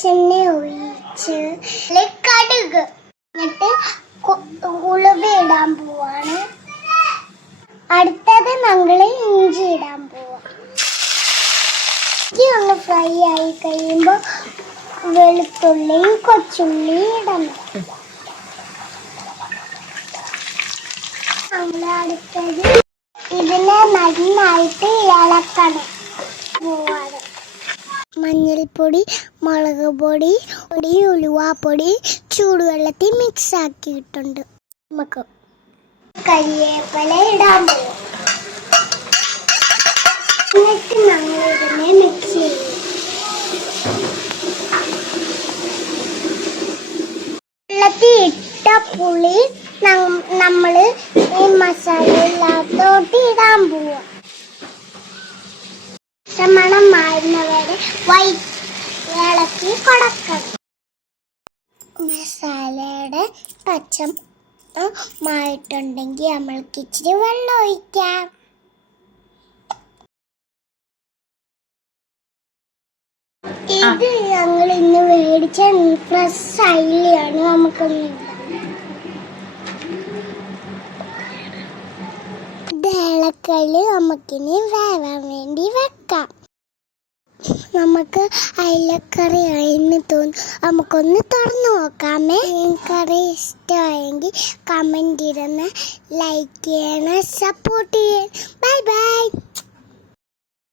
വെളിച്ചെണ്ണ ഒഴിച്ച് കടുക് എന്നിട്ട് ഉളുവിടാൻ പോവാണ്. അടുത്തത് മംഗള ഇഞ്ചി ഇടാൻ പോവാം. ഇഞ്ചി ഒന്ന് ഫ്രൈ ആയി കഴിയുമ്പോൾ വെളുത്തുള്ളിയും കൊച്ചുള്ളിയും ഇടണം നമ്മൾ അടുത്തത് ഇതിനെ നന്നായിട്ട് ഇളക്കണം. പോവാണ്. മഞ്ഞൾപ്പൊടി മുളക് പൊടി പൊടി ഉലുവാപ്പൊടി ചൂടുവെള്ളത്തിൽ മിക്സ് ആക്കിയിട്ടുണ്ട്. നമുക്ക് കരിയേപ്പല ഇടാൻ പോകും എന്നിട്ട് ഇതിനെ മിക്സ് ചെയ്യും. വെള്ളത്തിൽ ഇട്ട പുളി നമ്മൾ ഈ മസാല ഇല്ലാത്തോട്ട് ഇടാൻ പോവാം. മണം മാറുന്നവരെ ഇളക്കി കൊടുക്കണം. മസാലയുടെ പച്ചം മായിട്ടുണ്ടെങ്കിൽ നമ്മൾക്ക് ഇച്ചിരി വെള്ളം ഒഴിക്കാം. ഇത് ഞങ്ങൾ ഇന്ന് മേടിച്ച ഫ്രഷ് അയിലാണ് നമുക്കൊന്നും ഇളക്കൽ നമുക്കിനി വേവാൻ വേണ്ടി വെക്കാം. നമുക്ക് അയലക്കറി ആയെന്ന് തോന്നും. നമുക്കൊന്ന് തുറന്നു നോക്കാമേ. കറി ഇഷ്ടമായെങ്കിൽ കമന്റ് ഇടണം ലൈക്ക് ചെയ്യണം സപ്പോർട്ട് ചെയ്യണം.